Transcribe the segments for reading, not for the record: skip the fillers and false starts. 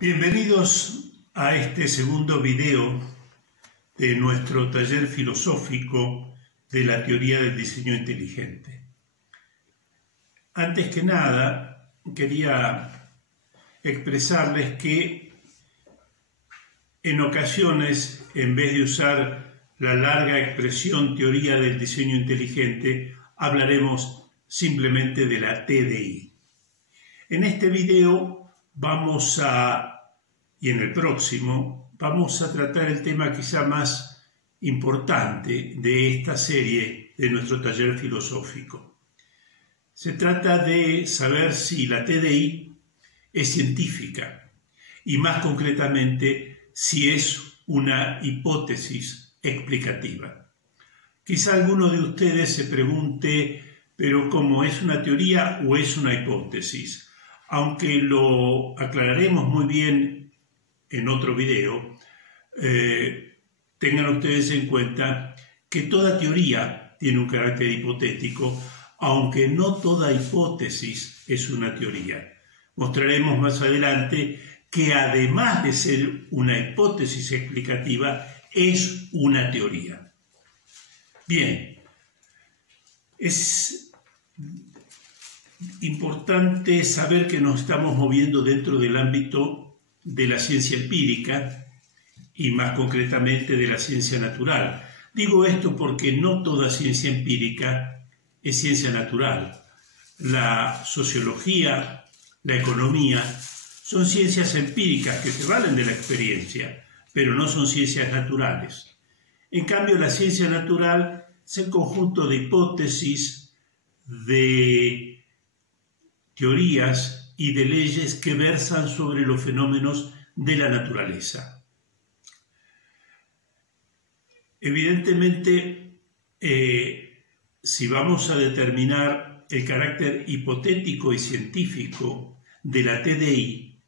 Bienvenidos a este segundo video de nuestro taller filosófico de la teoría del diseño inteligente. Antes que nada, quería expresarles que en ocasiones, en vez de usar la larga expresión teoría del diseño inteligente, hablaremos simplemente de la TDI. En este video y en el próximo, vamos a tratar el tema quizá más importante de esta serie de nuestro taller filosófico. Se trata de saber si la TDI es científica y más concretamente si es una hipótesis explicativa. Quizá alguno de ustedes se pregunte, pero ¿cómo es una teoría o es una hipótesis? Aunque lo aclararemos muy bien en otro video, tengan ustedes en cuenta que toda teoría tiene un carácter hipotético, aunque no toda hipótesis es una teoría. Mostraremos más adelante que además de ser una hipótesis explicativa, es una teoría. Bien, es importante saber que nos estamos moviendo dentro del ámbito de la ciencia empírica y más concretamente de la ciencia natural. Digo esto porque no toda ciencia empírica es ciencia natural. La sociología, la economía, son ciencias empíricas que se valen de la experiencia, pero no son ciencias naturales. En cambio, la ciencia natural es el conjunto de hipótesis, de teorías y de leyes que versan sobre los fenómenos de la naturaleza. Evidentemente, si vamos a determinar el carácter hipotético y científico de la TDI,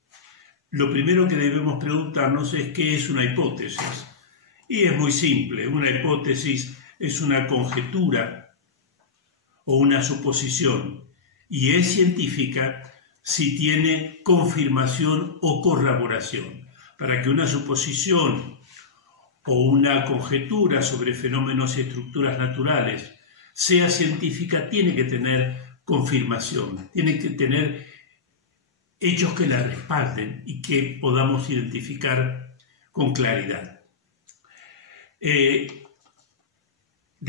lo primero que debemos preguntarnos es ¿qué es una hipótesis? Y es muy simple, una hipótesis es una conjetura o una suposición, y es científica si tiene confirmación o corroboración. Para que una suposición o una conjetura sobre fenómenos y estructuras naturales sea científica, tiene que tener confirmación, tiene que tener hechos que la respalden y que podamos identificar con claridad. De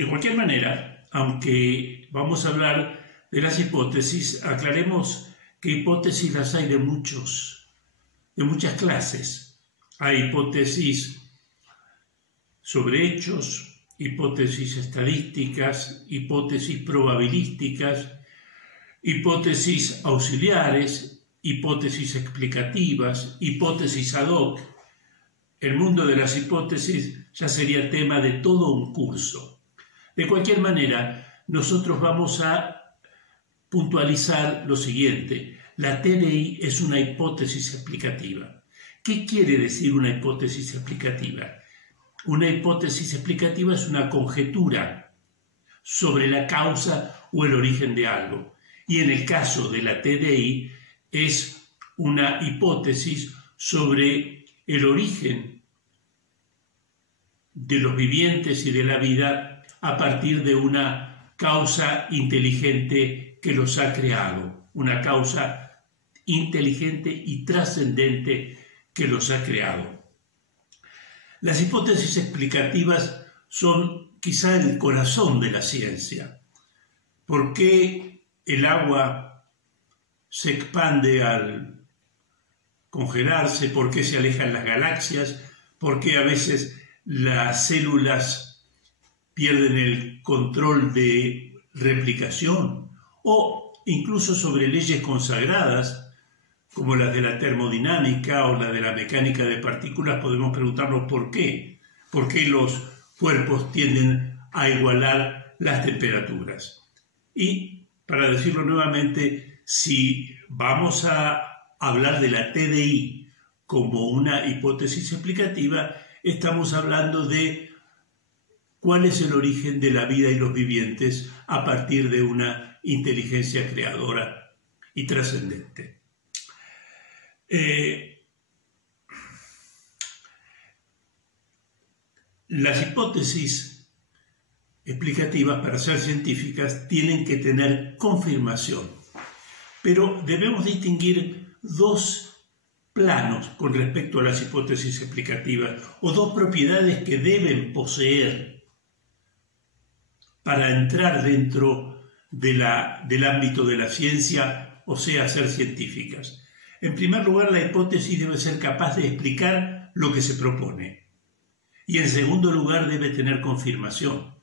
cualquier manera, aunque vamos a hablar de las hipótesis, aclaremos que hipótesis las hay de muchas clases. Hay hipótesis sobre hechos, hipótesis estadísticas, hipótesis probabilísticas, hipótesis auxiliares, hipótesis explicativas, hipótesis ad hoc. El mundo de las hipótesis ya sería tema de todo un curso. De cualquier manera, nosotros vamos a puntualizar lo siguiente: la TDI es una hipótesis explicativa. ¿Qué quiere decir una hipótesis explicativa? Una hipótesis explicativa es una conjetura sobre la causa o el origen de algo. Y en el caso de la TDI es una hipótesis sobre el origen de los vivientes y de la vida a partir de una causa inteligente que los ha creado, una causa inteligente y trascendente que los ha creado. Las hipótesis explicativas son quizá el corazón de la ciencia. ¿Por qué el agua se expande al congelarse? ¿Por qué se alejan las galaxias? ¿Por qué a veces las células pierden el control de replicación? O incluso sobre leyes consagradas, como las de la termodinámica o la de la mecánica de partículas, podemos preguntarnos ¿por qué? ¿Por qué los cuerpos tienden a igualar las temperaturas? Y, para decirlo nuevamente, si vamos a hablar de la TDI como una hipótesis explicativa, estamos hablando de cuál es el origen de la vida y los vivientes a partir de una inteligencia creadora y trascendente. Las hipótesis explicativas, para ser científicas, tienen que tener confirmación, pero debemos distinguir dos planos con respecto a las hipótesis explicativas, o dos propiedades que deben poseer para entrar dentro del ámbito de la ciencia, o sea, ser científicas. En primer lugar, la hipótesis debe ser capaz de explicar lo que se propone. Y en segundo lugar, debe tener confirmación.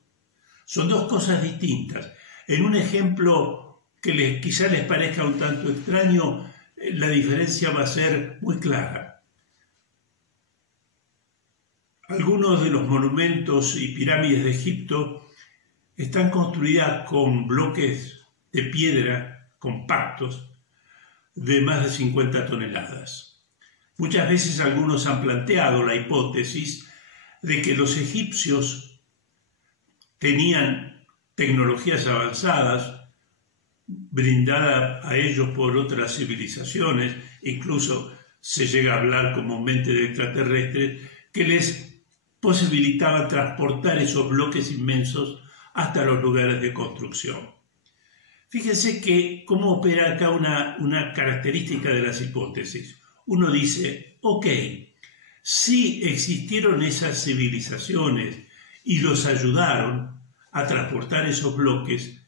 Son dos cosas distintas. En un ejemplo que quizá les parezca un tanto extraño, la diferencia va a ser muy clara. Algunos de los monumentos y pirámides de Egipto están construidas con bloques de piedra compactos de más de 50 toneladas. Muchas veces algunos han planteado la hipótesis de que los egipcios tenían tecnologías avanzadas brindadas a ellos por otras civilizaciones, incluso se llega a hablar comúnmente de extraterrestres, que les posibilitaban transportar esos bloques inmensos hasta los lugares de construcción. Fíjense que cómo opera acá una característica de las hipótesis. Uno dice, ok, si existieron esas civilizaciones y los ayudaron a transportar esos bloques,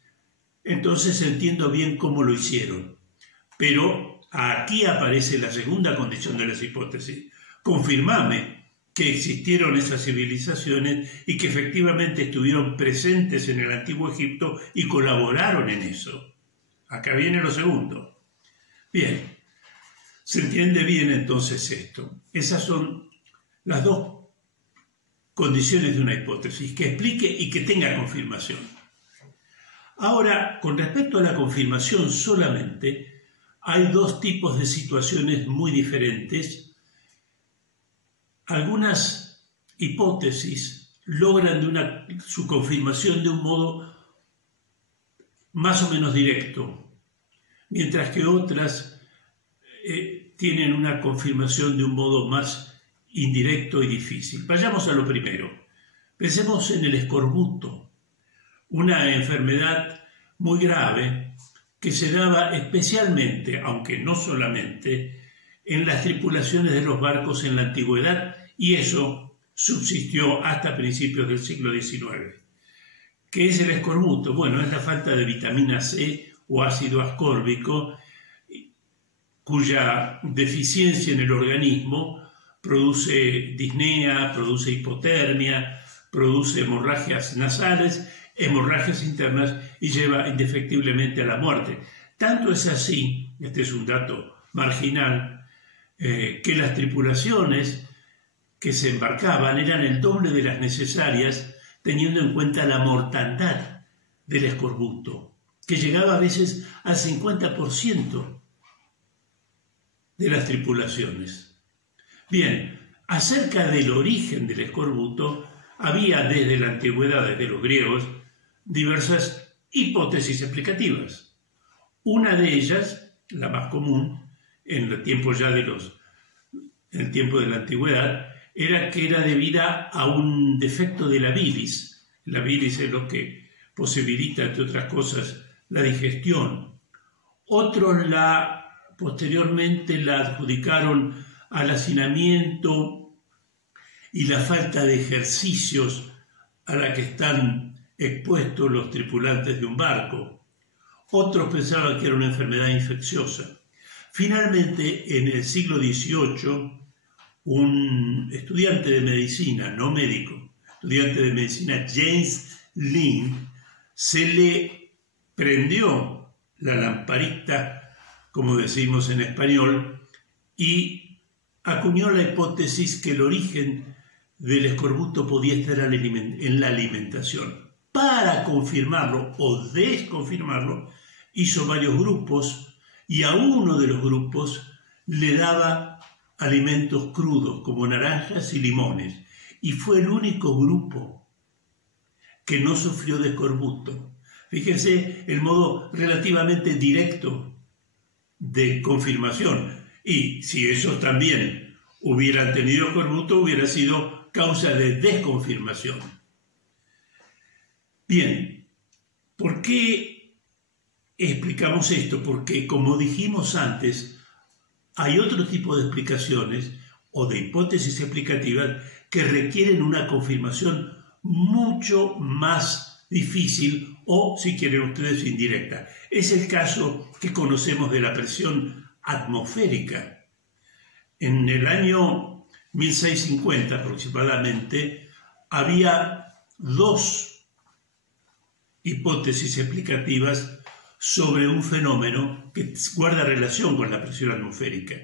entonces entiendo bien cómo lo hicieron. Pero aquí aparece la segunda condición de las hipótesis. Confirmame que existieron esas civilizaciones y que efectivamente estuvieron presentes en el Antiguo Egipto y colaboraron en eso. Acá viene lo segundo. Bien, se entiende bien entonces esto. Esas son las dos condiciones de una hipótesis, que explique y que tenga confirmación. Ahora, con respecto a la confirmación solamente, hay dos tipos de situaciones muy diferentes. Algunas hipótesis logran su confirmación de un modo más o menos directo, mientras que otras tienen una confirmación de un modo más indirecto y difícil. Vayamos a lo primero. Pensemos en el escorbuto, una enfermedad muy grave que se daba especialmente, aunque no solamente, en las tripulaciones de los barcos en la antigüedad, y eso subsistió hasta principios del siglo XIX. ¿Qué es el escorbuto? Bueno, es la falta de vitamina C o ácido ascórbico, cuya deficiencia en el organismo produce disnea, produce hipotermia, produce hemorragias nasales, hemorragias internas y lleva indefectiblemente a la muerte. Tanto es así, este es un dato marginal, que las tripulaciones que se embarcaban eran el doble de las necesarias, teniendo en cuenta la mortandad del escorbuto, que llegaba a veces al 50% de las tripulaciones. Bien, acerca del origen del escorbuto, había desde la antigüedad, desde los griegos, diversas hipótesis explicativas. Una de ellas, la más común, en el tiempo de la antigüedad, era que era debida a un defecto de la bilis. La bilis es lo que posibilita, entre otras cosas, la digestión. Otros posteriormente la adjudicaron al hacinamiento y la falta de ejercicios a la que están expuestos los tripulantes de un barco. Otros pensaban que era una enfermedad infecciosa. Finalmente, en el siglo XVIII, un estudiante de medicina, no médico, estudiante de medicina, James Lind, se le prendió la lamparita, como decimos en español, y acuñó la hipótesis que el origen del escorbuto podía estar en la alimentación. Para confirmarlo o desconfirmarlo, hizo varios grupos y a uno de los grupos le daba alimentos crudos como naranjas y limones, y fue el único grupo que no sufrió de escorbuto. Fíjense el modo relativamente directo de confirmación. Y si esos también hubieran tenido escorbuto, hubiera sido causa de desconfirmación. Bien, ¿por qué explicamos esto? Porque, como dijimos antes, hay otro tipo de explicaciones o de hipótesis explicativas que requieren una confirmación mucho más difícil o, si quieren ustedes, indirecta. Es el caso que conocemos de la presión atmosférica. En el año 1650 aproximadamente había dos hipótesis explicativas sobre un fenómeno que guarda relación con la presión atmosférica.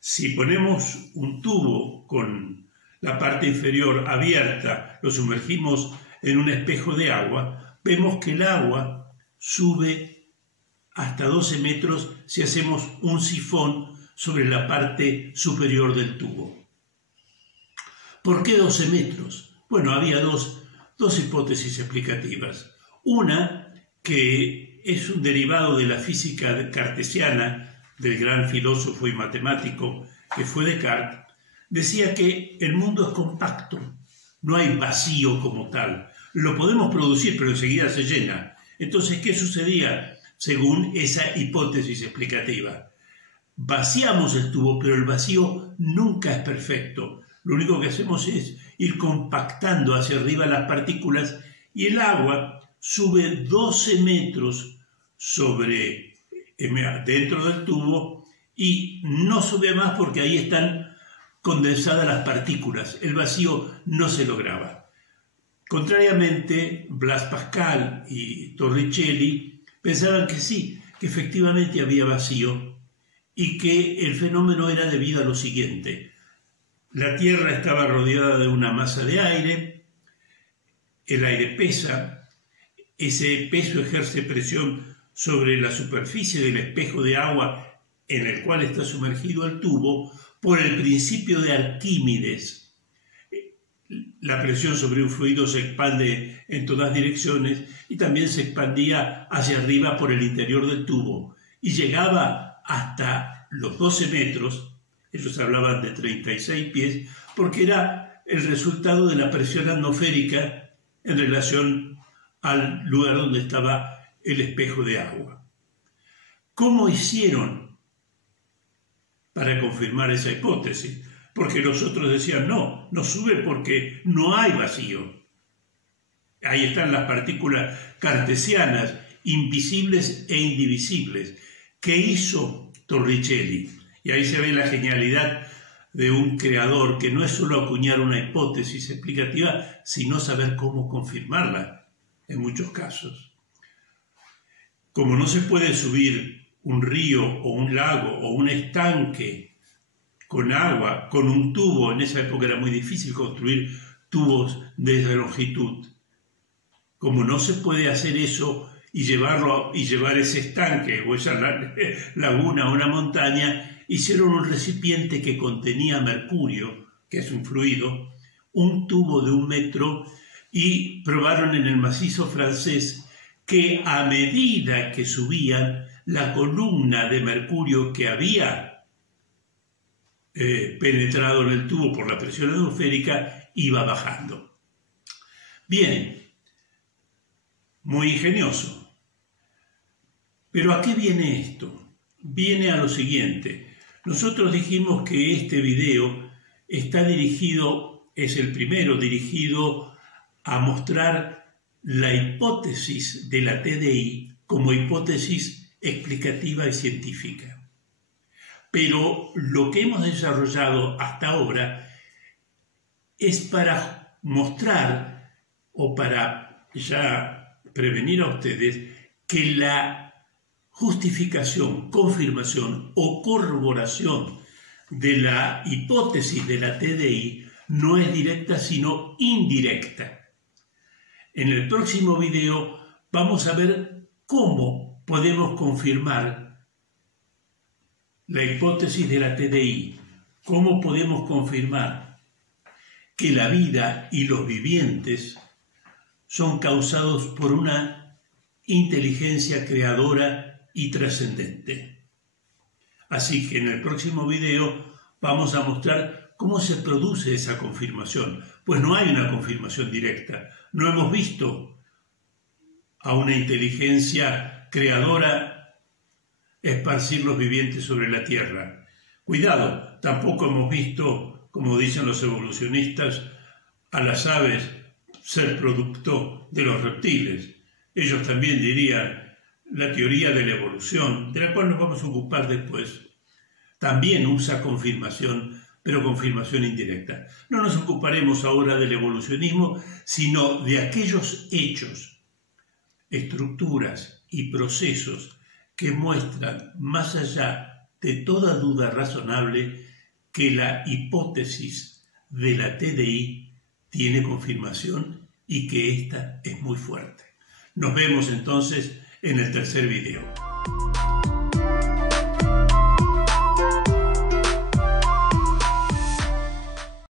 Si ponemos un tubo con la parte inferior abierta, lo sumergimos en un espejo de agua, vemos que el agua sube hasta 12 metros si hacemos un sifón sobre la parte superior del tubo. ¿Por qué 12 metros? Bueno, había dos hipótesis explicativas. Una, que es un derivado de la física cartesiana del gran filósofo y matemático que fue Descartes, decía que el mundo es compacto, no hay vacío como tal. Lo podemos producir, pero enseguida se llena. Entonces, ¿qué sucedía según esa hipótesis explicativa? Vaciamos el tubo, pero el vacío nunca es perfecto. Lo único que hacemos es ir compactando hacia arriba las partículas y el agua sube 12 metros dentro del tubo y no sube más porque ahí están condensadas las partículas. El vacío no se lograba. Contrariamente, Blaise Pascal y Torricelli pensaban que sí, que efectivamente había vacío y que el fenómeno era debido a lo siguiente. La Tierra estaba rodeada de una masa de aire, el aire pesa, ese peso ejerce presión sobre la superficie del espejo de agua en el cual está sumergido el tubo por el principio de Arquímedes. La presión sobre un fluido se expande en todas direcciones y también se expandía hacia arriba por el interior del tubo y llegaba hasta los 12 metros. Ellos hablaban de 36 pies, porque era el resultado de la presión atmosférica en relación al lugar donde estaba el espejo de agua. ¿Cómo hicieron para confirmar esa hipótesis? Porque los otros decían, no sube porque no hay vacío. Ahí están las partículas cartesianas, invisibles e indivisibles. ¿Qué hizo Torricelli? Y ahí se ve la genialidad de un creador que no es solo acuñar una hipótesis explicativa, sino saber cómo confirmarla en muchos casos. Como no se puede subir un río o un lago o un estanque con agua, con un tubo, en esa época era muy difícil construir tubos de esa longitud. Como no se puede hacer eso y llevar ese estanque o esa laguna a una montaña, hicieron un recipiente que contenía mercurio, que es un fluido, un tubo de 1 metro, y probaron en el macizo francés que a medida que subían, la columna de mercurio que había penetrado en el tubo por la presión atmosférica iba bajando. Bien, muy ingenioso. Pero ¿a qué viene esto? Viene a lo siguiente. Nosotros dijimos que este video está dirigido, es el primero dirigido a mostrar la hipótesis de la TDI como hipótesis explicativa y científica. Pero lo que hemos desarrollado hasta ahora es para mostrar o para ya prevenir a ustedes que la justificación, confirmación o corroboración de la hipótesis de la TDI no es directa sino indirecta. En el próximo video vamos a ver cómo podemos confirmar la hipótesis de la TDI, cómo podemos confirmar que la vida y los vivientes son causados por una inteligencia creadora y trascendente. Así que en el próximo video vamos a mostrar ¿cómo se produce esa confirmación? Pues no hay una confirmación directa. No hemos visto a una inteligencia creadora esparcir los vivientes sobre la Tierra. Cuidado, tampoco hemos visto, como dicen los evolucionistas, a las aves ser producto de los reptiles. Ellos también dirían, la teoría de la evolución, de la cual nos vamos a ocupar después, también usa confirmación, pero confirmación indirecta. No nos ocuparemos ahora del evolucionismo, sino de aquellos hechos, estructuras y procesos que muestran, más allá de toda duda razonable, que la hipótesis de la TDI tiene confirmación y que ésta es muy fuerte. Nos vemos entonces en el tercer video.